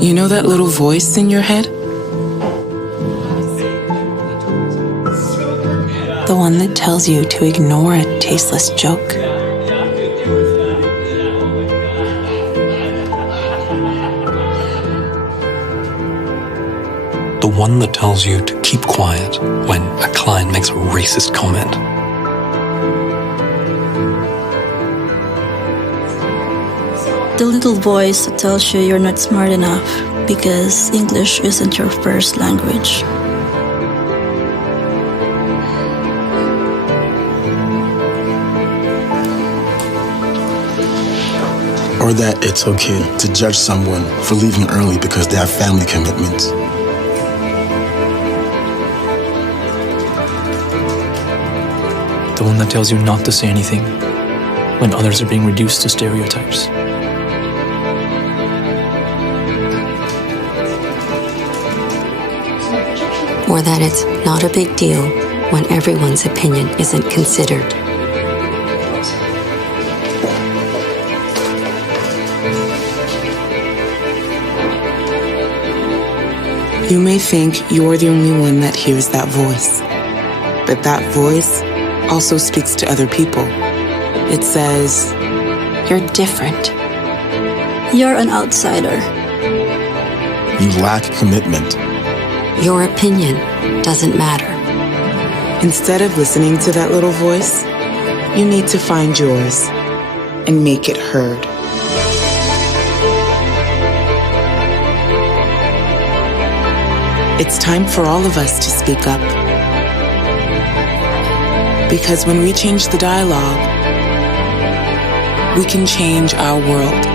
You know that little voice in your head? The one that tells you to ignore a tasteless joke. The one that tells you to keep quiet when a client makes a racist comment. The little voice that tells you you're not smart enough because English isn't your first language. Or that it's okay to judge someone for leaving early because they have family commitments. The one that tells you not to say anything when others are being reduced to stereotypes. Or that it's not a big deal when everyone's opinion isn't considered. You may think you're the only one that hears that voice, but that voice also speaks to other people. It says, "You're different. You're an outsider. You lack commitment. Your opinion doesn't matter." Instead of listening to that little voice, you need to find yours and make it heard. It's time for all of us to speak up. Because when we change the dialogue, we can change our world.